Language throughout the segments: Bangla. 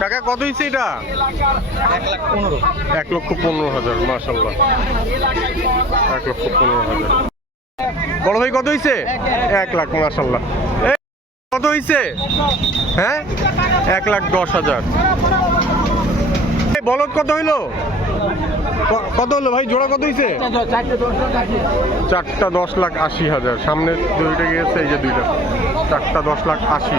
কাকা কত হয়েছে এটা? এক লক্ষ পনেরো হাজার মার্শাল্লাহ এক লক্ষ পনেরো হাজার। বড় ভাই কত হয়েছে এক লাখ মার্শাল্লাহ কত হয়েছে হ্যাঁ? এক লাখ দশ হাজার। বলদ কত হইল? কত হলো ভাই? জোড়া কত হয়েছে চারটা দশ লাখ আশি হাজার। সামনে দুইটা গিয়েছে, এই যে দুইটা। চারটা দশ লাখ আশি।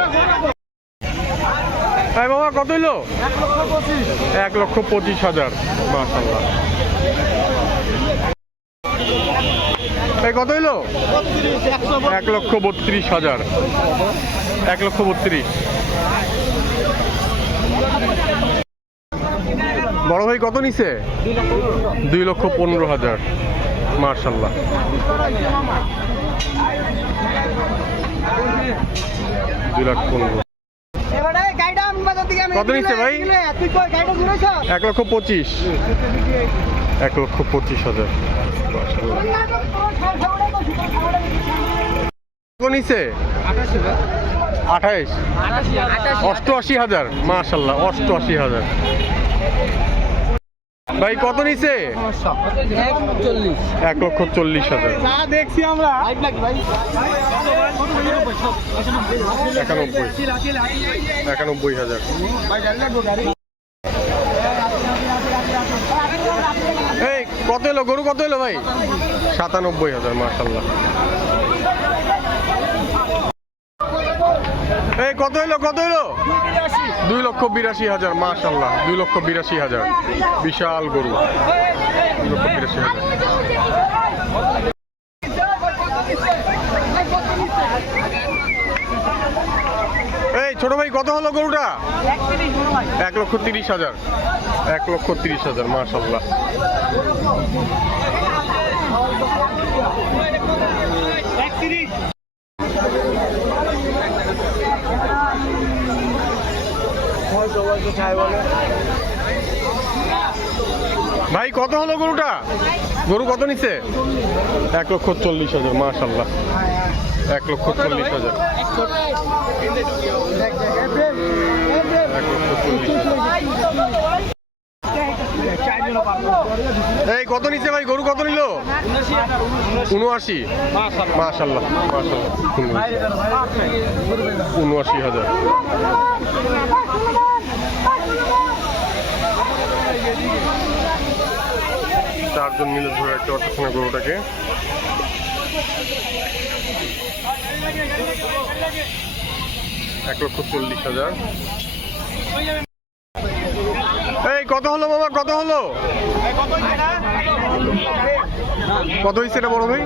এই বাবা, কত এলো এক লক্ষ পঁচিশ হাজার। মাশাল্লাহ এই কত এলো এক লক্ষ বত্রিশ হাজার। এক লক্ষ বত্রিশ। বড় ভাই, কত নিছে? দুই লক্ষ পনেরো হাজার। মার্শাল্লাহ দুই লাখ পনেরো। কত নিচ্ছে ভাই? এক লক্ষ পঁচিশ। এক লক্ষ পঁচিশ হাজার। নিচ্ছে? আঠাইশ। অষ্টআশি হাজার। মার্শাল্লাহ অষ্টআশি হাজার। ভাই কত নিছে? এক লক্ষ চল্লিশ হাজার। যা দেখছি আমরা। একানব্বই। একানব্বই হাজার। এই কত এলো? গরু কত এলো ভাই? সাতানব্বই হাজার মার্শাল্লাহ এই কত এলো কত এলো দুই লক্ষ বিরাশি হাজার মার্শাল্লাহ দুই লক্ষ বিরাশি হাজার। বিশাল গরু। এই, ছোট ভাই, কত হলো গরুটা? এক লক্ষ তিরিশ হাজার। এক লক্ষ তিরিশ হাজার ভাই কত হলো গরুটা? গরু কত নিচ্ছে এক লক্ষ চল্লিশ হাজার মাশাল্লাহ এক লক্ষ চল্লিশ হাজার এক লক্ষ চল্লিশ এই কত নিচ্ছে ভাই? গরু কত নিল? উনআশি। মাশাল্লাহ উনআশি হাজার। চারজন মিলে ধরে একটা অটোখানে গরুটাকে। এক লক্ষ চল্লিশ হাজার। এই কত হলো বাবা? কত হলো? কত হয়েছে এটা বড় ভাই?